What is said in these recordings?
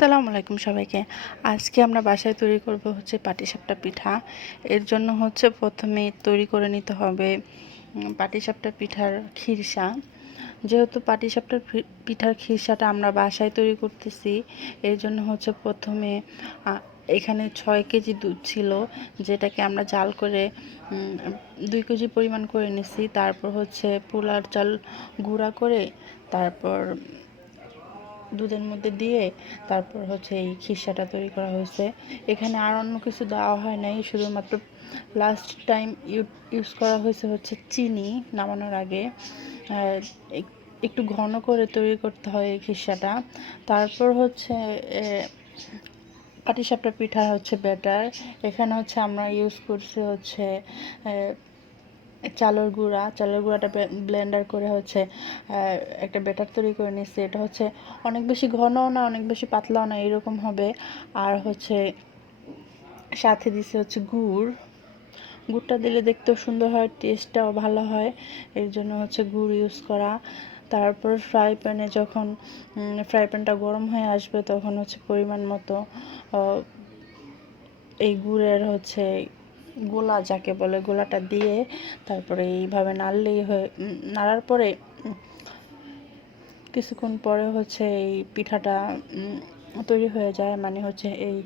আসসালামু আলাইকুম সবাইকে। আজকে আমরা বাসায় তৈরি করব হচ্ছে পাটিসাপটা পিঠা। এর জন্য হচ্ছে প্রথমে তৈরি করে নিতে হবে পাটিসাপটা পিঠার খিরসা। যেহেতু পাটিসাপটার পিঠার খিরসাটা আমরা বাসায় তৈরি করতেছি, এর জন্য হচ্ছে প্রথমে এখানে 6 কেজি দুধ ছিল, যেটাকে আমরা জাল করে 2 কেজি পরিমাণ করে নিছি। তারপর হচ্ছে পোলার চাল গুঁড়া করে তারপর দুধের মধ্যে দিয়ে তারপর হচ্ছে এই খিরসাটা তৈরি করা হয়েছে। এখানে আর অন্য কিছু দেওয়া হয় নাই, শুধুমাত্র লাস্ট টাইম ইউজ করা হয়েছে হচ্ছে চিনি নামানোর আগে। একটু ঘন করে তৈরি করতে হয় এই খিরসাটা। তারপর হচ্ছে পাটিসাপটা পিঠা হচ্ছে ব্যাটার। এখানে হচ্ছে আমরা ইউজ করছি হচ্ছে চালের গুঁড়াটা ব্লেন্ডার করে হচ্ছে একটা ব্যাটার তৈরি করে নিচ্ছি। এটা হচ্ছে অনেক বেশি ঘনও না, অনেক বেশি পাতলাও না, এরকম হবে। আর হচ্ছে সাথে দিচ্ছে হচ্ছে গুড়টা দিলে দেখতেও সুন্দর হয়, টেস্টটাও ভালো হয়, এর জন্য হচ্ছে গুড় ইউজ করা। তারপর ফ্রাই প্যানটা গরম হয়ে আসবে, তখন হচ্ছে পরিমাণ মতো এই গুড়ের হচ্ছে গোলা যাকে বলে, গোলাটা দিয়ে তারপরে এইভাবে নাড়ার পরে কিছুক্ষণ পরে হচ্ছে এই পিঠাটা তৈরি হয়ে যায়, মানে হচ্ছে এই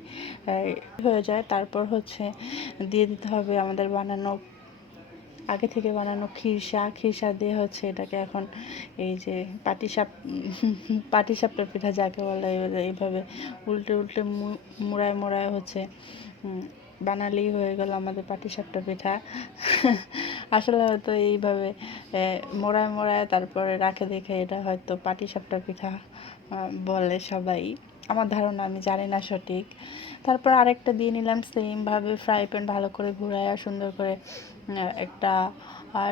হয়ে যায়। তারপর হচ্ছে দিয়ে দিতে হবে আমাদের আগে থেকে বানানো খিরসা দিয়ে হচ্ছে এটাকে এখন এই যে পাটিসাপটা পিঠা যাকে বলে এইভাবে উল্টে উল্টে মোড়ায় হচ্ছে বানালেই হয়ে গেল আমাদের পাটিসাপটা পিঠা। আসলে হয়তো এইভাবে মোড়ায় তারপরে রাখে দেখে এটা হয়তো পাটিসাপটা পিঠা বলে সবাই, আমার ধারণা, আমি জানি না সঠিক। তারপর আরেকটা দিয়ে নিলাম সেমভাবে, ফ্রাই প্যান ভালো করে ঘুরায় সুন্দর করে একটা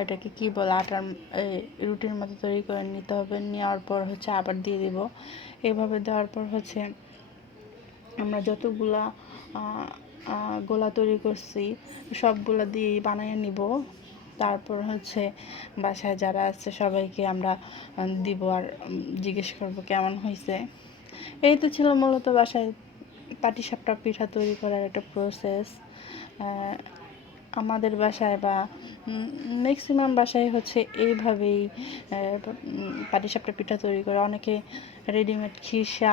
এটাকে কি বলে আটার রুটির মতো তৈরি করে নিতে হবে। নেওয়ার পর হচ্ছে আবার দিয়ে দিব। এভাবে দেওয়ার পর হচ্ছে আমরা যতগুলা গোলা তৈরি করছি সবগুলা দিয়েই বানিয়ে নিব। তারপর হচ্ছে বাসায় যারা আছে সবাইকে আমরা দিব আর জিজ্ঞেস করব কেমন হয়েছে। এই তো ছিল মূলত বাসায় পাটিসাপটা পিঠা তৈরি করার একটা প্রসেস। আমাদের বাসায় বা ম্যাক্সিমাম বাসায় হচ্ছে এইভাবেই পাটিসাপটা পিঠা তৈরি করে। অনেকে রেডিমেড খিরসা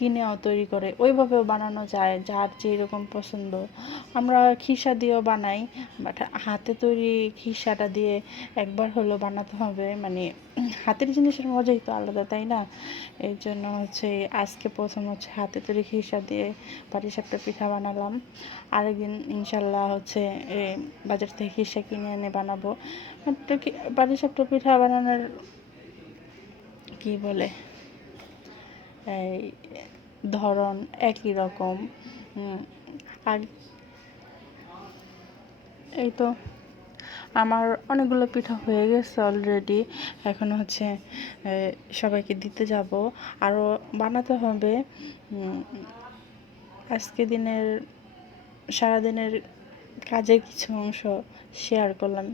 কিনেও তৈরি করে, ওইভাবেও বানানো যায়, যার যেরকম পছন্দ। আমরা খিরসা দিয়েও বানাই, বাট হাতে তৈরি খিরসাটা দিয়ে একবার হলো বানাতে হবে, মানে হাতের জিনিসের মজাই তো আলাদা, তাই না? এই জন্য হচ্ছে আজকে প্রথম হচ্ছে হাতে তৈরি খিরসা দিয়ে পাটিসাপটা পিঠা বানালাম। আরেকদিন ইনশাল্লাহ হচ্ছে বাজার থেকে খিরসা কিনে এনে বানাবো। পাটিসাপটা পিঠা বানানোর কি বলে এই ধরন একই রকম। আর এই তো আমার অনেকগুলো পিঠা হয়ে গেছে অলরেডি, এখন হচ্ছে সবাইকে দিতে যাব, আরও বানাতে হবে। আজকে সারাদিনের কাজের কিছু অংশ শেয়ার করলাম।